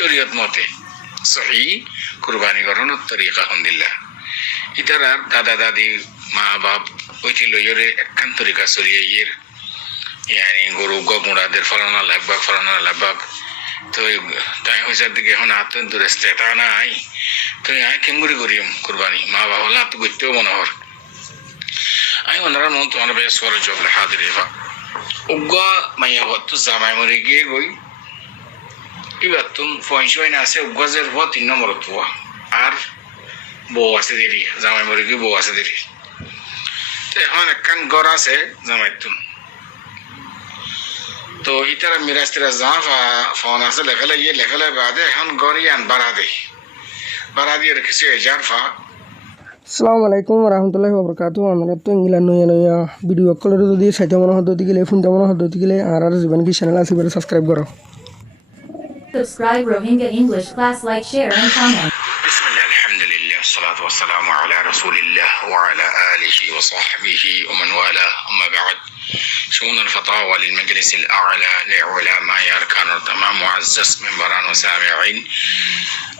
শরীয়ত মতে সহি কুরবানি গরনের তরিকা হন্দিল্লা ইতারার দাদা দাদি মা বাপ ওইটি লইয়রে একখান তরিকা চলিয়ে ইয়ের ইয়ানি গরু গুড়াদের ফলানা লাগবাক তো তাই হয়েছার দিকে এখন হাত দূরে তা নাই তো আই কেমগুড়ি করিম কুরবানি মা বাবা হলে হাত করতেও মনোহর আমি ওনারা মন তোমার বেশ করে চলে হাত রেফা উগ্গা মাইয়া ভত্তু জামাই মরে গিয়ে গই এবার তুমি পয়সা আছে উগ্গাজের হওয়া 3 নম্বর হওয়া আর বউ আছে দেরি জামাই মরে গিয়ে বউ আছে দেরি তো এখন একখান ঘর আছে জামাই তুন তো ইতারা মিরাজ তেরা যা ফোন আছে লেখালে বাদে এখন গড়ি আন বাড়া দিয়ে রেখেছে এজার ফা। আসসালামু আলাইকুম রহমতুল্লাহি ওবরাকাতুহু। আমরা তো ইংল্যান্ড নয়া ভিডিও কলের যদি সাইতে মনে হতে গেলে ফোন মনে হতে গেলে আর জীবন কি চ্যানেল আছে বলে সাবস্ক্রাইব করো। Subscribe Rohingya English class, like, share and comment. Bismillah, alhamdulillah, wassalatu wassalamu ala rasulillah wa ala alihi wa sahbihi wa man wala amma ba'd. شؤون الفتاوى للمجلس الأعلى لعلماء أركان التمام معزز منبران وسامعين.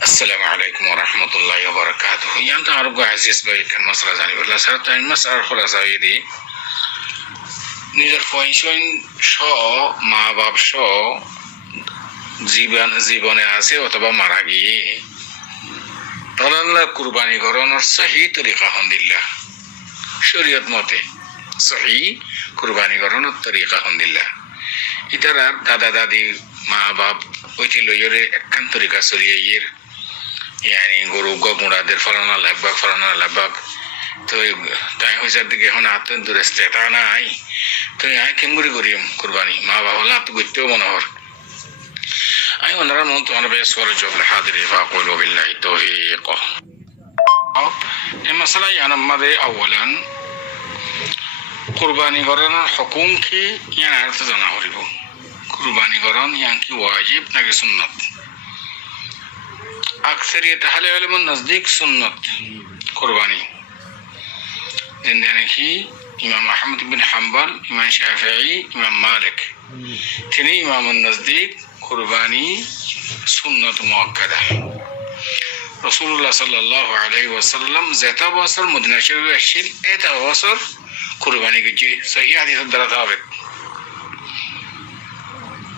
السلام عليكم ورحمة الله وبركاته. يعني تعرفوا عزيز بيت كان مصر زاني والله صارت المسألة الخلاصة دي নিজের পয়সন মা বাপ জীবনে আছে অথবা মারা গিয়ে তাহলে কুরবানি করানোর সহি তরিকা হন্দিল্লা শরীয়ত মতে সহি কুরবানি করানোর তরিকা হন্দিল্লা ইতারার দাদা দাদি মা বাপ ওইটি লইয়রে একখান তরিকা চলিয়ে ইয়ের ইয়ানি গরু গুড়াদের ফলানা লাগবাক তো তাই হয়েছার দিকে এখন হাত দূরে তা নাই তো আই কেমগুড়ি করিম কুরবানি মা বাবা হলে হাত করতেও মনোহর আমি ওনারা মন তোমার বেশ করে চলে হাত রেফা কইল বিল্লাহি তৌফিক। এই মাসালা ইয়ান আমাদের আওয়ালান কুরবানি করানোর হুকুম কি ইয়ান আর তো জানা হরিব কুরবানি করান ইয়ান কি ওয়াজিব নাকি সুন্নত। আকসারিয়ত আহলে ইলমের নজদিক সুন্নত কুরবানি জিন্দা নাকি ইমাম আহমদ বিন হাম্বল, ইমাম শাফিঈ, ইমাম মালিক তিনি ইমামের নজদিক কুরবানি সুন্নত মুআক্কাদা। রাসূলুল্লাহ সাল্লাল্লাহু আলাইহি ওয়াসাল্লাম যেটা বছর মদিনা শরীফে আসছিল এটা বছর কুরবানি গেছে সহিহ হাদিসের দ্বারা সাবিত।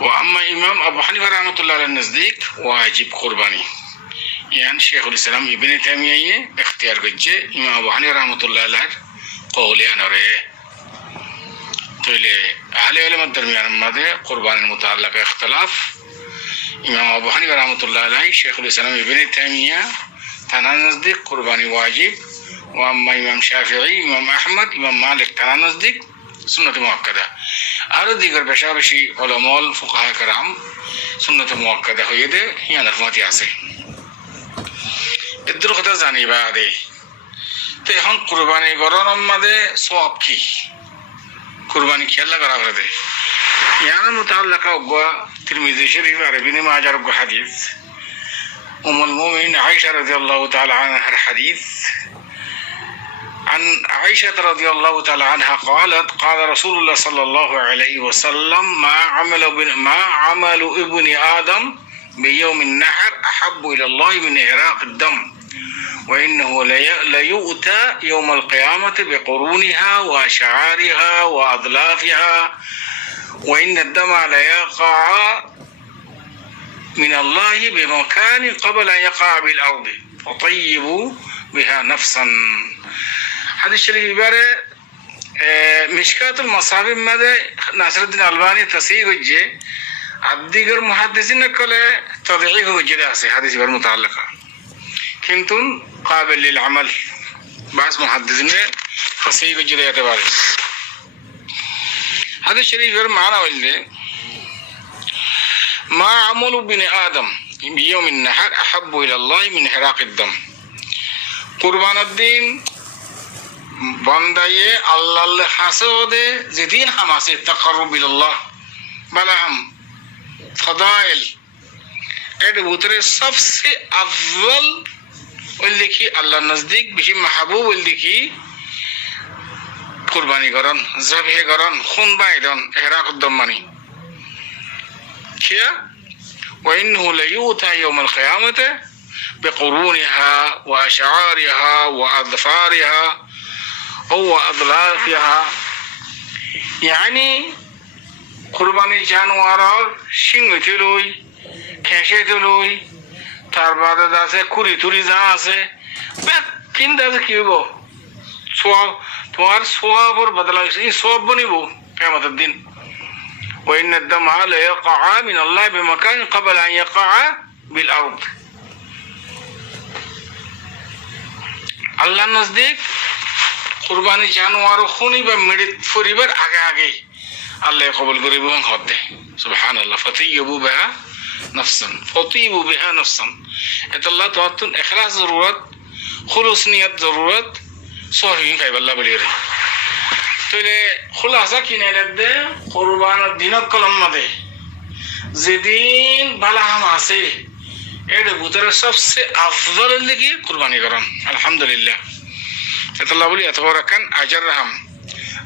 وأما إمام أبو حنيفة رحمة الله على النزديك واجب قرباني يعني شيخ الإسلام ابن تيمية اختيار قجة إمام أبو حنيفة رحمة الله عليه قولي أنا رأيه تولي أهل علم الدرميان ماذا قربان المتعلق اختلاف إمام أبو حنيفة رحمة الله عليه شيخ الإسلام ابن تيمية تنا نزديك قرباني واجب. وأما إمام شافعي إمام أحمد إمام مالك تنا نزديك سنة مؤكدة. আরো দিগর বেশি উলামাল ফুকাহা کرام সুন্নত মুআক্কাদা হয়ে দে ইয়ান রহমতি আছে এদের কথা জানিবা দে। তো এখন কুরবানি করার মধ্যে সওয়াব কি কুরবানি খেলা করা হবে ইয়ান মুতাআল্লাকা ওয়া তিরমিজি শরীফ আর ইবনে মাজাহ এর হাদিস উম্মুল মুমিনিন আয়েশা রাদিয়াল্লাহু তাআলা আনহার হাদিস عن عائشة رضي الله تعالى عنها قالت قال رسول الله صلى الله عليه وسلم ما عمل ابن آدم بيوم النحر أحب إلى الله من إهراق الدم وإنه ليؤتى يوم القيامة بقرونها وأشعارها وأضلافها وإن الدم ليقع من الله بمكان قبل أن يقع بالأرض فطيبوا بها نفسا. হাদিস শরীফ এবারে মিশকাতুল মাসাবির মধ্যে নাসিরউদ্দিন আলবানী তাসহিহ করেছে আদিগর মুহাদ্দিসিন কলে তাদঈফ হয়েছে আছে হাদিস এর মুতাআল্লিকা কিন্তু কাবিল লিল আমল বাস মুহাদ্দিসিনে তাসহিহ করেছে এতবারে হাদিস শরীফের মানা হইলে মা আমালু বিনি আদম বিয়াউমিন নাহর আহাব্বু ইলাল্লাহি মিন হিরাকিদ দাম। কুরবানের দিন বন্দায়ে আল্লাহ হাসদে যেদিন হামাসে তাকাররুব ইলাল্লাহ বালাম ফদাইল এর ভিতরে সবচেয়ে আফজল ওই দেখি আল্লাহর নজদিক বেশি মাহবুব ওই দেখি কুরবানি করন জবে করন খুন বাইদন ইহরাকুদ দাম মানি কিয়া وإنه ليؤتى يوم القيامة بقرونها وأشعارها وأظفارها أو أضلافها يعني قرباني جانوار সিংহটি লই খেঁসেতে লই তার বাদে আছে কুড়ি টুরি যা আছে কিন্তু আছে কি হইব সোয়াব তোমার সোয়াবর বদলা এই সোয়াব বনিব কিয়ামতের দিন وإن الدم لا يقع من الله بمكان قبل أن يقع بالأرض আল্লাহর নজদিক কুরবানি জানোয়ার খুনি বা মৃত ফরিবার আগে আগে আল্লাহ কবুল করিব এবং হদে সুবহানাল্লাহ ফাতিয়ুবু বিহা নাফসান ফাতিয়ুবু বিহা নাফসান এটা আল্লাহ তাআতুন ইখলাস জরুরত খুলুস নিয়ত জরুরত সহিহ ফাইবাল্লাহ বলিরে তাহলে খুলাসা কিনে দে কুরবানের দিনত কলম মাদে যেদিন বালাহাম আছে এর ভিতরে সবচেয়ে আফজল লিখি কুরবানি করেন আলহামদুলিল্লাহ এটা আল্লাহ বলি এতবরাকান আজর রহম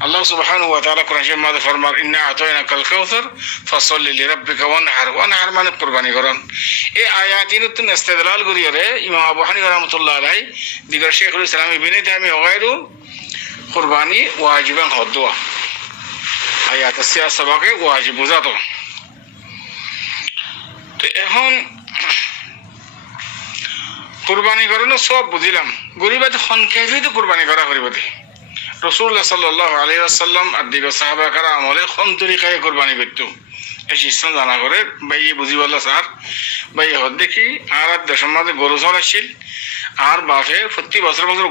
আল্লাহ সুবহানাহু ওয়া তাআলা কোরআন শরীফে মাঝে ফরমান ইন্না আতাইনাকাল কাউসার ফাসাল্লি লিরাব্বিকা ওয়ানহার মানে কুরবানি করেন এই আয়াতিনুতুন ইস্তেদলাল করিরে ইমাম আবু হানিফা রাহমাতুল্লাহ আলাইহি দিগর শেখুল ইসলাম ইবনে তাইমিয়া ওয়াইরু কুরবানি ওয়াজিবান হদওয়া আয়াত সিয়াসাবাকে ওয়াজিব বুঝাতো তো এখন কুরবানি করানো সব বুঝিলাম গরিবাদ সংখ্যায় তো কুরবানি করা করিবাতে রাসূলুল্লাহ সাল্লাল্লাহু আলাইহি ওয়াসাল্লাম আর দিগর সাহাবাকারা আমলে কোন তরিকায় কুরবানি করতো এই সিস্টেম জানা করে ভাই বুঝিবাল্লা স্যার ভাই হদ দেখি আর দেশের মধ্যে গরু চড়াইছিল আর বাপে প্রতি বছর বছর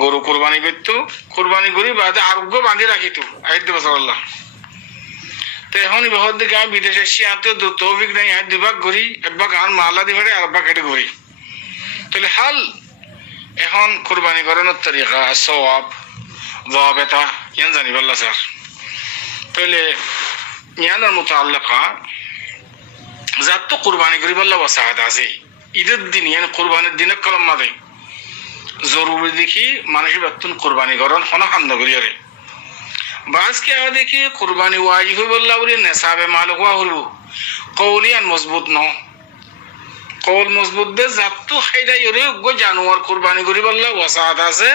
গরু কুরবানি করতো কুরবানি করি বাদে আরোগ্য বাঁধি রাখিত আইতে বছর আল্লাহ তো এখন বহুত দিকে আমি বিদেশে এসছি আতে তৌফিক নাই আর দুভাগ ঘুরি একবার আর মাল্লা দিবারে আর একবার কেটে ঘুরি তাহলে হাল এখন কুরবানি করানোর তরিকা সওয়াব যাবেতা ইয়ান জানিব আল্লাহ স্যার তাহলে ইয়ানোর মুতাআল্লিকা যাত তো কুরবানি করিব আল্লাহ ওয়াসাআত আছে ঈদের দিন ইয়ান কুরবানির দিনে কলম মাদে জরুরি দেখি মানুষের বেতন কুরবানি করেন হনা খান্দ করিয়ারে বাস কে দেখি কুরবানি ওয়াজিব বললা বলি নেশাবে মালক ওয়া হলু কৌলিয়ান মজবুত ন কৌল মজবুত দে জাতু খাইদা ইরে গো জানোয়ার কুরবানি করি বললা ওয়াসাত আছে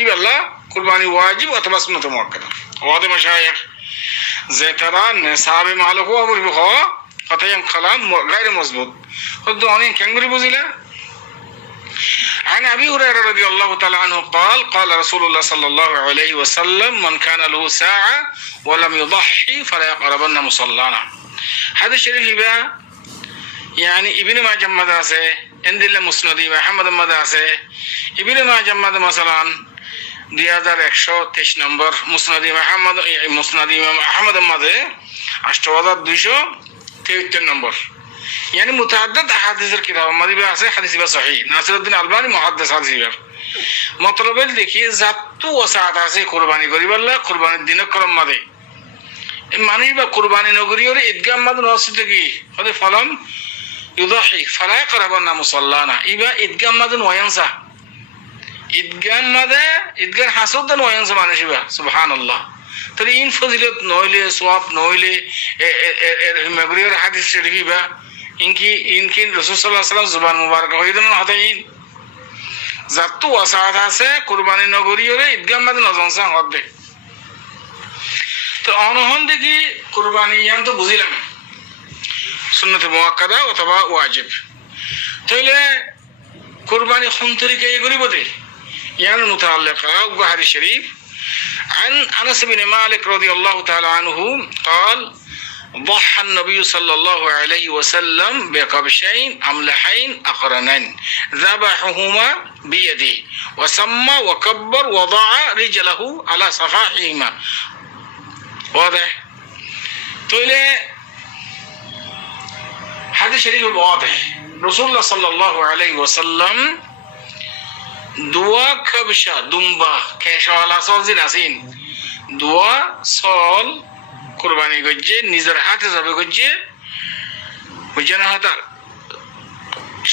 ই বললা কুরবানি ওয়াজিব অথবা সুন্নাত মুআক্কাদা ওয়াদে মাশায়েখ যে তারা নেশাবে মালক ওয়া বলবো হ কথায়াম কালাম গায়রে মজবুত হয়তো অনেক কেঙ্গুরি বুঝিলা عن أبي هريرة رضي الله تعالى عنه قال قال رسول الله صلى الله عليه وسلم من كان له ساعة ولم يضحي فلا يقربن مصلانا هذا الشريف بقى يعني ابن ماجه مدرسة عند الله مسند محمد مدرسة ابن ماجه مثلا 2123 নম্বর মুসনাদ محمد مسند أحمد مدرسة 8273 নম্বর يعني متعدد أحاديث الكتاب ماضي بأسه حديث بصحيح ناصر الدين الألباني محدث حديث بير مطلب দেখি জাতু ওসাত আছে কুরবানি করি বললা কুরবানির দিনে কলম মাদে মানুষ বা কুরবানি নগরী ওরে ঈদগাহ মাদ নসিত কি হদে ফলম ইউদাহি ফালা ইয়াকরাবানা মুসাল্লানা ইবা ঈদগাহ মাদ নয়ানসা ঈদগাহ মাদে ঈদগাহ হাসদ নয়ানসা মানুষ ইবা সুবহানাল্লাহ তাহলে ইন ফজিলত নইলে সওয়াব নইলে এর নগরীর হাদিস শরীফ বা ইনকি রাসূল সাল্লাল্লাহু আলাইহি ওয়াসাল্লাম জুবান মুবারক হইদেন হাতাইন জাতু ওয়াসাত আছে কুরবানি নগরী ওরে ঈদগাহ মাদ নজনসা হদে তো অনহন দেখি কুরবানি ইয়ান তো বুঝিলাম সুন্নাত মুআক্কাদা অথবা ওয়াজিব তাইলে কুরবানি কোন তরিকায় করিব দে ইয়ান মুতাআল্লিকা হাদিস শরীফ عن أنس بن مالك رضي الله تعالى عنه قال ضحى النبي صلى الله عليه وسلم بكبشين أملحين أقرنين ذبحهما بيده وسمى وكبر وضع رجله على صفاحهما واضح تقولي هذا شريف واضح رسول الله صلى الله عليه وسلم دوا كبشة دمبا كشالا صوزين أسين دوا صال قرباني গজ্জে নিজের হাতে যাবে গজ্জে বুঝনা হাতা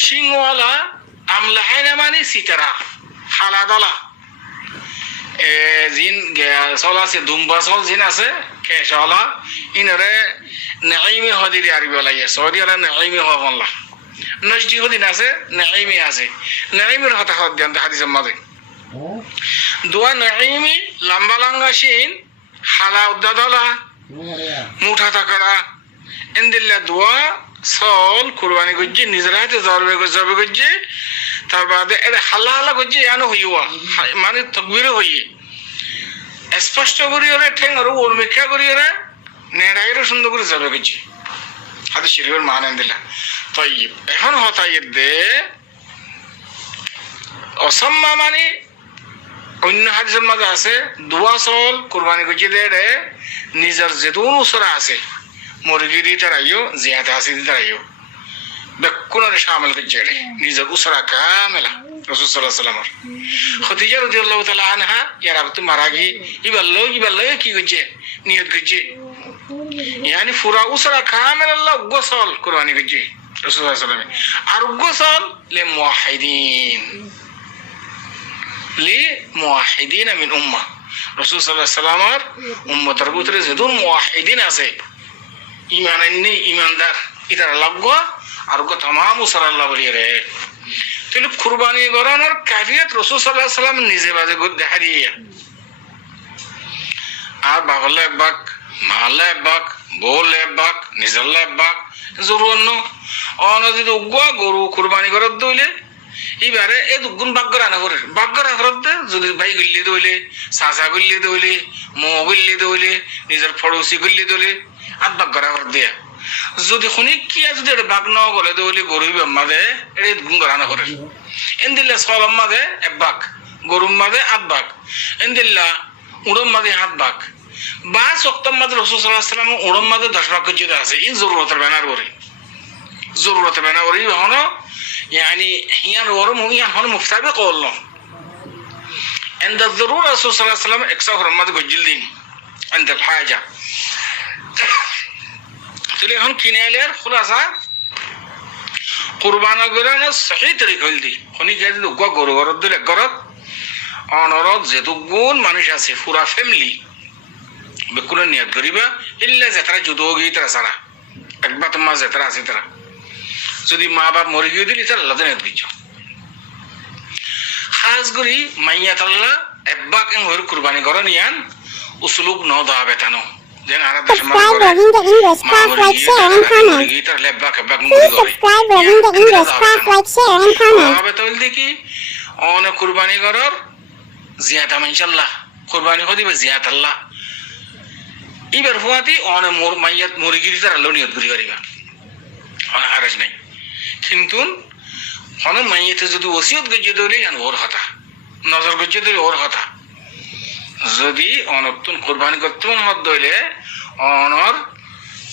সিংওয়ালা আমলাহাইনা মানে সিতারা হালাদালা জিন সল আছে দুম্বা সল জিন আছে শেষ হলা ইনরে নাইমি হদিরি আরবি বলাইয়া সৌদি আলা নাইমি হওয়া নজদি হদিন আছে নাইমি আছে নাইমির হতা হদ দেন হাদিসের মাঝে দোয়া নাইমি লম্বা লম্বা শিন হালা উদ্দাদলা মুঠা তাকড়া এন্দিল্লা দোয়া সল কুরবানি গজ্জি নিজের হাতে জবে গজ্জি তার বাদে এর হালা হালা গজ্জি এনো হইয়া মানে তকবির হইয়ে স্পষ্ট করি ওরে ঠেং আর ওর মিখ্যা করি ওরে নেড়াইরও সুন্দর করে জবে গজ্জি হাতে শরীরের মান এন্দিল্লা তৈব এখন হতাইয়ের দে অসম্মা মানে অন্য হাদিসের মাঝে আছে দোয়া সল কুরবানি গজ্জি দে রে নিজের যেতুন উসরা আছে মুরগি দিয়ে তারাইও জিয়াতে হাসি দিয়ে তারাইও বেকুনের শামিল করছে নিজের উসরা কামেলা রাসূল সাল্লাল্লাহু আলাইহি ওয়াসাল্লাম খাদিজা রাদিয়াল্লাহু তাআলা আনহা ইয়ার আবতু মারাগি ইবাল্লো কি করছে নিয়ত করছে ইয়ানি পুরা উসরা কামেল আল্লাহ গোসল কুরবানি করছে রাসূল সাল্লাল্লাহু আলাইহি ওয়াসাল্লাম আর গোসল লিমুওয়াহিদিন মিন উম্মাহ রাসূল সাল্লাল্লাহু আলাইহি ওয়াসাল্লামের উম্মতের ভিতরে যেদুন মুওয়াহিদিন আছে ইমানদার ইতারা লাগো আর গো तमाम উসরাল্লাহ বলিয়ে রে তাহলে কুরবানি করানোর কাফিয়ত রাসূল সাল্লাল্লাহু আলাইহি ওয়াসাল্লাম নিজে বাজে গদ দেখা দিয়ে আর বাবাল্লাহ একবাক মাল্লাহ একবাক বউল্লাহ একবাক নিজল্লাহ একবাক জরুরন অনদি উগ্গা গরু কুরবানি করার দইলে এবারে এ দুগুণ বাগ্গরা করে বাগ্গরা করত যদি ভাই গল্লি দইলে সাসা গল্লি দইলে মো গল্লি দইলে নিজের ফড়োসি গল্লি দইলে আর বাগ্গরা কর দিয়া যদি শুনি কিয়া যদি এটা বাঘ ন গলে দইলে গরু মাঝে এটা গুণ করানো করে এন্দিল্লা সলম মাঝে এক বাঘ গরুর মাঝে আট বাঘ এন্দিল্লা উড়ম মাঝে হাত বাঘ বা সপ্তম মাঝে রাসূল সাল্লাল্লাহু আলাইহি ওয়াসাল্লাম উড়ম মাঝে 10 বাঘ যেটা আছে এই জরুরতের ব্যানার করে জরুরতের ব্যানার করে হনো يعني حين ورم هي هون مفتابق والله عند الضرورة رسول صلى الله عليه وسلم اكسر ما تقول جلدين عند الحاجة تلي هون كنالير خلاصة قربانا قرانا صحيح طريق هلدي هوني جاي دو قا غورو غورو دل غورو অনরদ যেতুগুণ মানুষ আছে পুরা ফ্যামিলি বেকুলের নিয়ত করিবা ইল্লা যাত্রা যুদ্ধ গিয়ে তারা সারা একবার তোমার যাত্রা আছে তারা যদি মা বাপ মরে গিয়ে দিলি তার আল্লাহ নিয়ত দিচ্ছ খাস করি মাইয়াত আল্লাহ একবার হইর কুরবানি করো নিয়ান উসলুক ন দেওয়া বেতানো যেন আর দেশ মা মরে গিয়ে তার লেব্বাক একবার বেতাল দেখি অনেক কুরবানি করার জিয়াত ইনশাল্লাহ কুরবানি হয়ে দিবে জিয়াত আল্লাহ এবার হুয়াতি অনেক মাইয়াত মরে গিয়ে তার আল্লাহ নিয়ত করি করিবা অনেক হারাজ নাই কিন্তু হন মাইয়াতে যদি ওসিয়ত গজ্জে দইলে ওর হতা নজর গজ্জে দইলে ওর হতা যদি অনতুন কুরবানি করতে হত দইলে অনর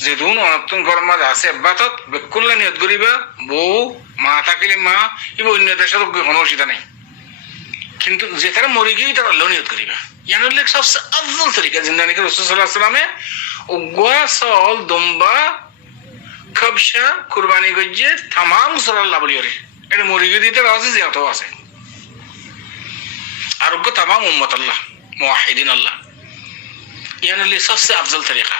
যেদুন অনতুন গরমাজ আছে বাতত বেকুল্লা নিয়ত করিবা বউ মা থাকিলে মা ইবা অন্য দেশের কোনো অসুবিধা নেই কিন্তু যে তারা মরে গিয়ে তারা নিয়ত করিবা ইয়ানোর লেখ সবচেয়ে আফজল তরিকা জিন্দানি রাসূল সাল্লাল্লাহু আলাইহি ওয়াসাল্লামে উগা সল দম্বা কবশা কুরবানি গজ্জে तमाम মুসল্লাহ বলিরে এটা মুরগি দিতে রাজি জিয়াতো আছে আর ওকে तमाम উম্মত আল্লাহ মুওয়াহিদিন আল্লাহ ইয়ান লি সবচেয়ে আফজল তরিকা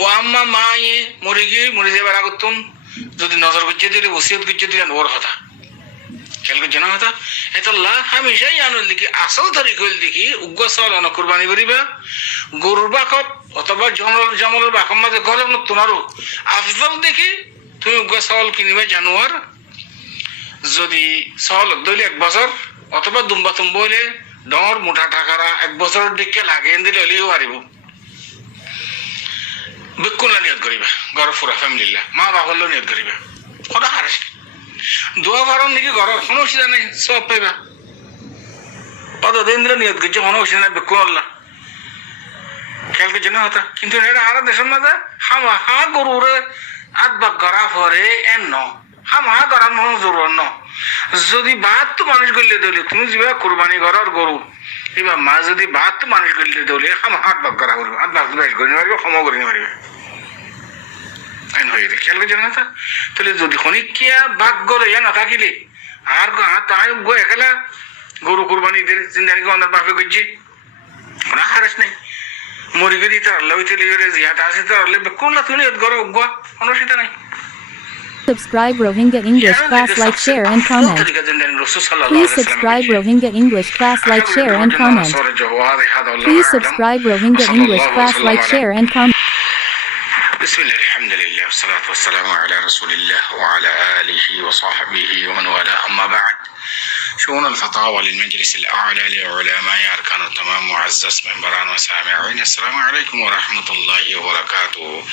ও আম্মা মায়ে মুরগি বারাগতুন যদি নজর গজ্জে দিলে ওসিয়ত গজ্জে দিলে ওর কথা খেল গজ্জে না কথা এটা আল্লাহ হামেশা ইয়ানুল লিখি আসল তরিকা হল দেখি উগ্গা সাল অন কুরবানি করিবা গরুর বাকত অথবা জমলের বাকম মাঝে গরম তোমারও আফজল দেখি তুমি উগ্গা চাউল কিনিবা জানুয়ার যদি চাউল দইলে 1 বছর অথবা দুম্বা তুম্বা হইলে ডর মুঠা টাকারা 1 বছরের দিকে লাগে দিলে হলেও পারিব বিকুল্লা নিয়ত করিবা ঘর পুরা ফ্যামিলিল্লা মা বাবার নিয়ত করিবা কথা হারাস দোয়া ভারণ নাকি ঘর কোনো অসুবিধা নেই সব পাইবা অত দিন দিলে নিয়ত করছে কোনো অসুবিধা নেই বিকুল্লা খেয়াল জন্য হতা কিন্তু এটা আর দেশের মাঝে হামা হা গরুরে আট বাগ গড়া পরে এন হামা হা গড়ার মন জরুর ন যদি বাদ তো মানুষ গলিয়ে দিলে তুমি যাবা কুরবানি করার গরু এবার মা যদি বাদ তো মানুষ গলিয়ে দিলে হামা 8 বাগ গড়া করবে 8 বাগ বেশ করে নিবে ক্ষমা করে নিবে এন হয়ে খেয়াল জন্য হতা তাহলে যদি খনিকিয়া বাগ গলে না থাকিলে আর তাই গো একলা গরু কুরবানি দিলে জিন্দানি গো অন্যার বাপে গজ্জি না হারাস নাই মুরগি তার আল্লাহ হইতে লিগরে জিহাদ আছে তার আল্লাহ বেকুল্লা তুই গড় উগা অনুষ্ঠিত নাই Subscribe Rohingya English class, like, share, and comment. Please subscribe Rohingya English class, like, share, and comment. Please subscribe Rohingya English class, like, share, and comment. بسم الله الحمد لله والصلاة والسلام على رسول الله وعلى آله وصحبه ومن والاه أما بعد شؤون الفتاوى للمجلس الأعلى لعلماء أركان التمام معزز منبران وسامعين السلام عليكم ورحمة الله وبركاته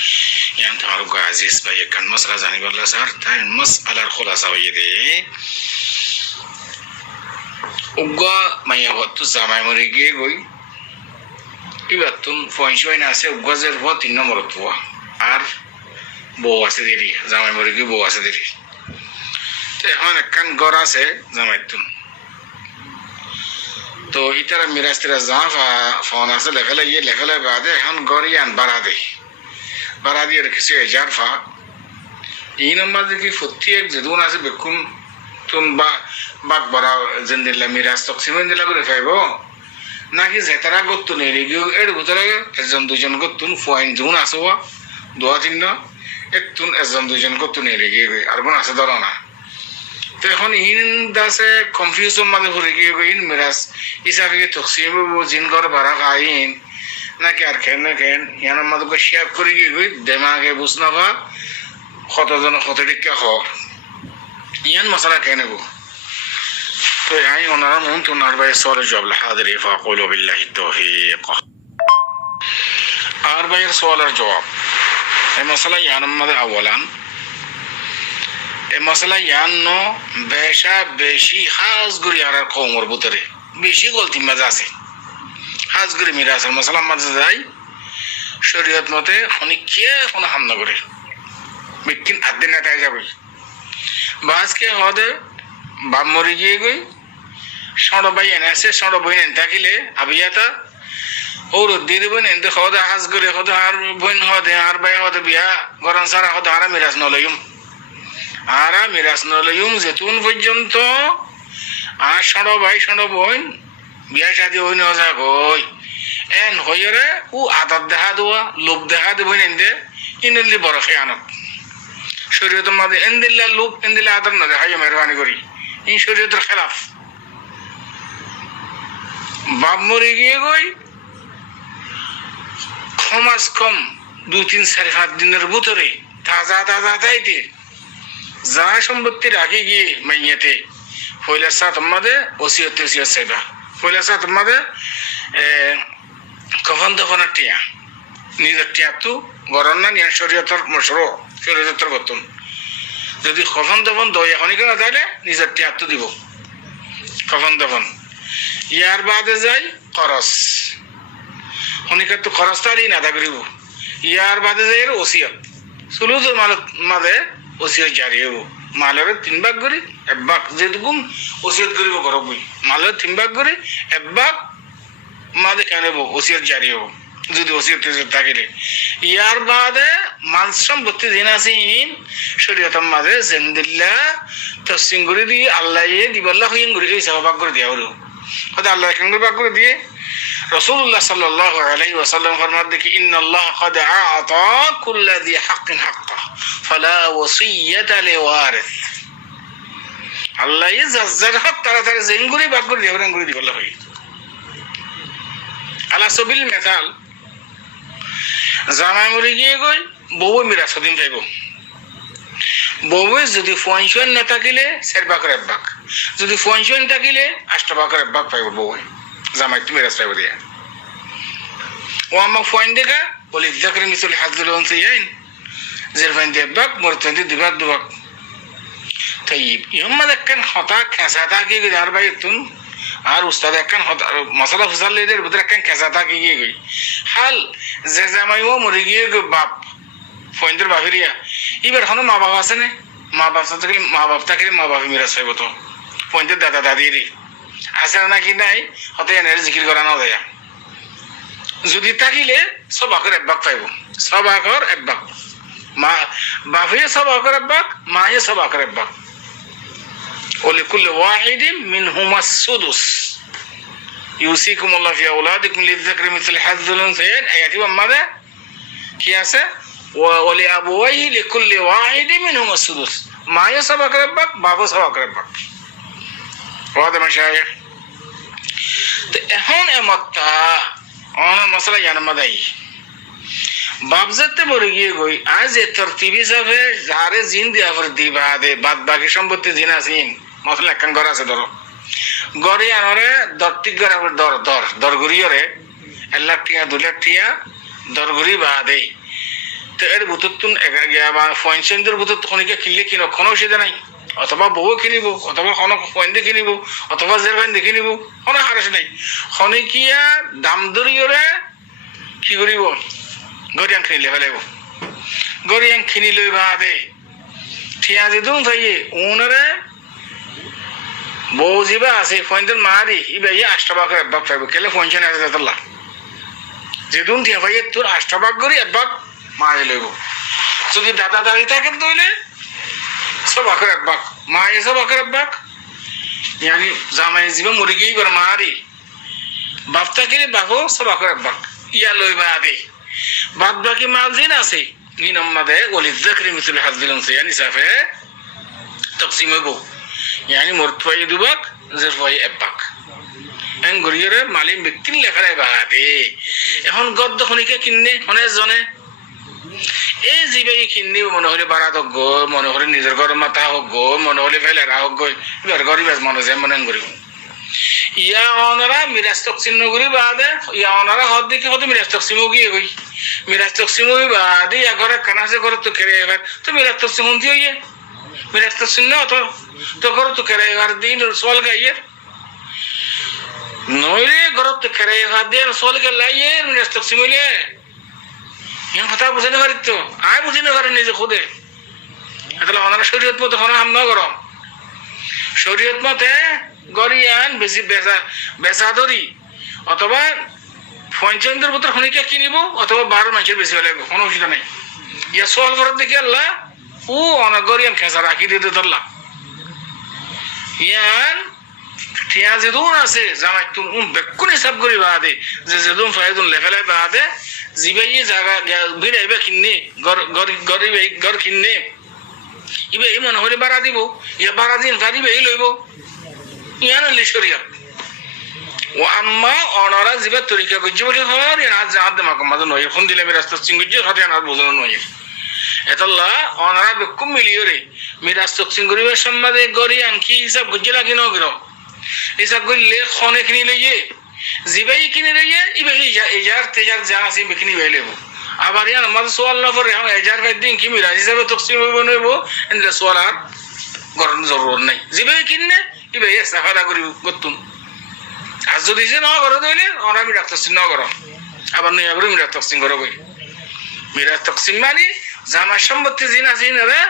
يعني تمارك عزيز بأي كان مسألة زاني بالله سهر تاين مسألة الخلاصة ويدي أبقى ما يهوتو زامي مريقي قوي إبتون فوانشوين آسي أبقى زرفو تين نمرتوا আর বউ আছে দেরি জামাই মুরগি বউ আছে দেরি তো এখন একখান ঘর আছে জামাইতুন তো ইতারা মিরাজ তিরাজ জামা ফোন আছে লেখালে বাদে এখন ঘর ইয়ান বাড়া দিয়ে রেখেছে এজার ফা এই নম্বর দেখি ফতি এক যেদুন আছে বেকুম তুন বাক বড়া জেন্দিল্লা মিরাজ তকসিমেন দিলা করে ফাইব নাকি জেতারা গত্তুন এরিগিও এর ভিতরে একজন দুজন গত্তুন ফয়েন জুন আছে দোয়া চিহ্ন একটুন একজন দুইজন কত নিয়ে লেগে গই আর বোন আছে ধরো না তো এখন ইন দাসে কনফিউজন মানে ভরে গিয়ে গইন মিরাজ হিসাবে তকসিম জিন ঘর ভাড়া খাইন নাকি আর খেন ইয়ান আমাদের শেয়ার করে গিয়ে গই দেমাগে বুঝ না বা কতজন কত টিকা খর ইয়ান মশলা খেয়ে নেব তো আমি ওনারা মন তো ওনার ভাই সর জব হাজির ফাকুল বিল্লাহি তৌফিক আর ভাইয়ের সওয়ালের জবাব এই মশলা ইয়ান মধ্যে আওয়ালান এই মশলা ইয়ান বেশি হাজ গুরি আর কমর ভিতরে বেশি গলতি মাঝে আছে হাজ গুরি মিরাজের মশলা মাঝে যাই শরীয়ত মতে খনি কে কোনো হাম না করে বিকিন আদিন এটাই যাবে বাসকে হদে বাপ মরি গিয়ে গই সড় বাই এনে আছে সড় বই এনে থাকিলে আবিয়াতা ওর দিদি বোন এনতে হদে হাজ করে হদে আর বোন হদে আর বাই হদে বিয়া গরম সারা হদে আরা মিরাজ নলয়ুম যেতুন পর্যন্ত আর সড় ভাই সড় বোন বিয়া শাদি হই নজা গই এন হইরে ও আদর দেখা দেওয়া লোভ দেখা দেবই এনতে ইনলি বড় খেয়ানত শরীয়তের মাঝে এনদিল্লা লোভ এনদিল্লা আদর না দেখাই মেহরবানি করি এই শরীয়তের খেলাফ বাপ মরে গিয়ে গই কমাস কম 2-3-4-5 দিনের ভিতরে তাজা তাইতে যা সম্পত্তি রাখি গিয়ে মাইয়াতে পয়লা সাত মাদে ওসিয়ত চাইবা পয়লা সাত মাদে কফন দফনের টিয়া নিজের টিয়া তো গরম না নিয়ে শরীয়তের মশরো শরীয়তের গতন যদি কফন দফন দই এখনই কেনা তাহলে নিজের টিয়া তো দিব কফন দফন ইয়ার বাদে যাই খরচ খনিকার তো খরচ তারই না করিব ইয়ার বাদে যাই ওসিয়ত সুলুজ মাঝে ওসিয়ত জারি হব মালের 3 ভাগ করি 1 ভাগ যেটুকুন ওসিয়ত করিব করবই মালের 3 ভাগ করি 1 ভাগ মাঝে কেন ওসিয়ত জারি হব যদি ওসিয়ত থাকিলে ইয়ার বাদে মাল সম্পত্তি দিন আসিন শরীয়তের মাঝে জেন্দিল্লা তফসিম করে দিয়ে আল্লাহ দিবাল্লাহ হইন করে এই সব ভাগ করে দেওয়া হলো হয়তো আল্লাহ কেন ভাগ করে দিয়ে রাসূলুল্লাহ সাল্লাল্লাহু আলাইহি ওয়াসাল্লাম ফরমান দেখি ইন্নাল্লাহ ক্বাদ আ'তা কুল্লা যী হাক্কিন হাক্কা ফালা ওয়াসিয়াতা লিওয়ারিস আল্লাহ যার হক তাড়াতাড়ি জেঙ্গুরি ভাগ করে দেওয়া করে দিবাল্লাহ হই আলা সাবিল মিসাল জামাই মরে গিয়ে গই বউ মিরাজ দিন যাইব বউ যদি ফোয়াইন না থাকিলে 4 ভাগের 1 ভাগ যদি ফোয়াইন থাকিলে 8 ভাগের 1 ভাগ পাইব বউ জামাই তুমি মিরাজ পাইব দিয়া ও আমার ফোয়াইন দেখা বলি যাকরে মিসলি হাজদুল উনসাইন জেরফাইন দিয়ে 1 ভাগ মরতেন 2 ভাগ 2 ভাগ তাইব ইহম্মদ একখান হতা খেসা থাকি আর ভাই তুন আর উস্তাদ একখান মশলা ফুসালেদের ভিতরে একখান খেসা থাকি গিয়ে গই হাল যে জামাইও মরে গিয়ে বাপ ফোনদের বাহিরিয়া এবার হনো মা বাবা আছে না মা বাপ থাকলে মা বাবা মিরাজ পাইব তো ফোনদের দাদা দাদিরই আছে নাকি নাই হতে এনের জিকির করা না দেয়া যদি থাকিলে সব আকর 1 ভাগ পাইব সব আকর 1 ভাগ মা বাপে সব আকর 1 ভাগ মায়ে সব আকর 1 ভাগ ولكل واحد منهما السدس ইউসিকুমুল্লাহ ফি আওলাদিকুম লিযযাকরি মিসলু হাযযিল উনসায়াইন আয়াতি মাদে কি আছে ওয়ালি আবওয়াইহি লিকুল্লি ওয়াহিদিন মিনহুম আস-সুদুস মায়ে সবাক রাব্বাক বাবা সবাক রাব্বাক ওয়াদা মাশায়েখ তো এখন এমতা অনার মশলা জানমাদাই বাবজাতে মরে গিয়ে গই আজ এ তরতিবি সাফে যারে জিন দিয়া ফর দিবা দে বাদ বাকি সম্পত্তি জিন আছিন মশলা একখান ঘর আছে ধরো গড়ে আনরে দরটিক ঘর দর দর দরগুড়িয়রে 1 লাখ টিয়া 2 লাখ টিয়া দরগুড়ি বা দে তো এর বুতুতুন এগা গিয়া বা ফয়েন্সেন্দের বুতুত খনিকে কিনলে কিনো কোনো অসুবিধা নাই অথবা বউ কিনিব অথবা কোনো ফয়েন্ডে কিনিব অথবা জেরফেন্ডে কিনিব কোনো হারাস নাই খনিকিয়া দাম দরিয়রে কি করিব গরিয়াং কিনিলে ফেলাইব গরিয়াং কিনি লই বা দে ঠিয়া যেদুন থাইয়ে উনরে বউ যিবা আছে ফয়েন্ডের মারি ইবা ইয়ে আষ্টাবাকের একবাক পাইব কেলে ফয়েন্সেন আছে তাল্লা যেদুন ঠিয়া ভাইয়ে তোর আষ্টাবাক করি একবাক মারি লইব যদি দাদা দাদি থাকেন তৈলে সবাকের একবাক মায়ে সবাকের একবাক ইয়ানি জামাই যিবা মরি গিয়ে এবার মারি বাপটা কিনে বাকো সবাকের একবাক ইয়া লইবা দে বাদ বাকি মাল জিন আছে ইন আমাদে ওয়ালিযাকরি মিসলু হাযযিল উনসায়াইন হিসাবে তাকসিম হইব ইয়ানি মরতফাই দুবাক জেরফাই একবাক এন গরিয়রে মালিম ব্যক্তির লেখায় বাদে এখন গদ্দ খনিকে কিননে হনে জনে এই জিবাই কিননি মনে হলে বারাত হোক গো মনে হলে নিজের ঘর মাথা হোক গো মনে হলে ফেলেরা হোক গো এবার গরিব মনে যায় মনে করিব ইয়া অনারা মিরাজ তকসিম নগরী বাদে ইয়া অনারা হদ দিকে হতে মিরাজ তকসিম গিয়ে গই মিরাজ তকসিম বাদে ইয়া ঘরে কানাসে ঘরে তো কেড়ে এবার তো মিরাজ তকসিম হন দিয়ে মিরাজ তকসিম না তো ঘরে তো কেড়ে এবার দিন সোয়াল গাইয়ে নইলে ঘরে তো কেড়ে এবার দিয়ে সোয়াল গে লাইয়ে মিরাজ তকসিম হইলে ইয়া কথা বুঝাতে পারি তো আয় বুঝি না পারে নিজে খুদে তাহলে ওনারা শরীয়ত মতো হনা হাম না করো শরীয়ত মতে গরিয়ান বেশি বেচা ধরি অথবা পঞ্চায়েতের ভিতর খনিকা কিনিব অথবা 12 মাসের বেশি হলে কোনো অসুবিধা নেই ইয়া সোয়াল করার দেখি আল্লাহ ও অনেক গরিয়ান খেসা রাখি দিতে ধরলা ইয়ান ঠিয়া যেদুন আছে জামাই তুমি বেকুন হিসাব করি বাদে যে যেদুন ফায়দুন লেফেলাই বাদে জিবাই জায়গা ভিড়াইবে কিননে ঘর কিননে ইবে এই মনে হলে বাড়া দিব ইয়া বাড়া দিন পারিবে এই লইব ইয়ান লিশরিয়া ও আম্মা অনারা জিবা তরিকা গজ্জি বলি হর ইয়া আজ আদ মাকম মাদ নয় ফোন দিলে মিরাজ তকসিম গজ্জি হাতে আনার বোঝানো নয় এতল্লা অনারা বেকুম মিলিয়রে মিরাজ তকসিম করিবে সম্মাদে গরিয়ান কি হিসাব গজ্জি লাগি নগর হিসাব করলে খনে কিনি লইয়ে জিবাই কিনে লইয়ে ইবে এজার তেজার যা আছে বিকিনি বাইলেব আবার ইয়ান মাদ সোয়াল না করে এখন এজার বাদ দিন কি মিরাজ হিসাবে তকসিম হইব নইব এন্ড সোয়াল আর গরন জরুর নাই জিবাই কিননে ইবে এ সাফাদা করি গতুন আর যদি যে না করে দইলে ওরা মিরাজ তকসিম না করো আবার নইয়া করে মিরাজ তকসিম করো কই মিরাজ তকসিম মানে জামা সম্পত্তি জিন আছে না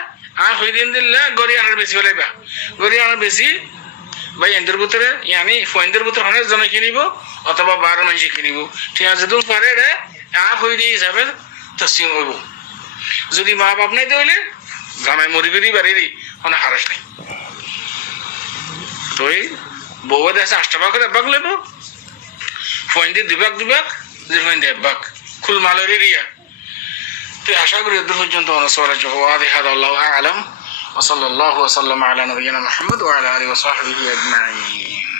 আর হইদিন দিল্লা গরিয়ানের বেশি হলাইবা গরিয়ানের বেশি ভাই এন্দের ভিতরে ইয়ানি ফয়েন্দের ভিতরে অনেক জন কিনিব অথবা 12 মাসে কিনিব ঠিক আছে তুমি পারে রে আপ হই দিয়ে হিসাবে তকসিম হইব যদি মা বাপ নাই দইলে জামাই মরি গরি বাড়ি দি কোনো হারাস নাই তুই বউ দেশে 8 টাকা করে বাগ লেব ফয়েন্ডে দুবাক যে ফয়েন্ডে বাগ খুল মালের এরিয়া তো আশা করি দূর পর্যন্ত অনুসরণ জওয়াদি হাদা আল্লাহু আ'লাম ওয়া সাল্লাল্লাহু ওয়া সাল্লামা আলা নবিয়িনা মুহাম্মদ ওয়া আলা আলিহি ওয়া সাহবিহি আজমাইন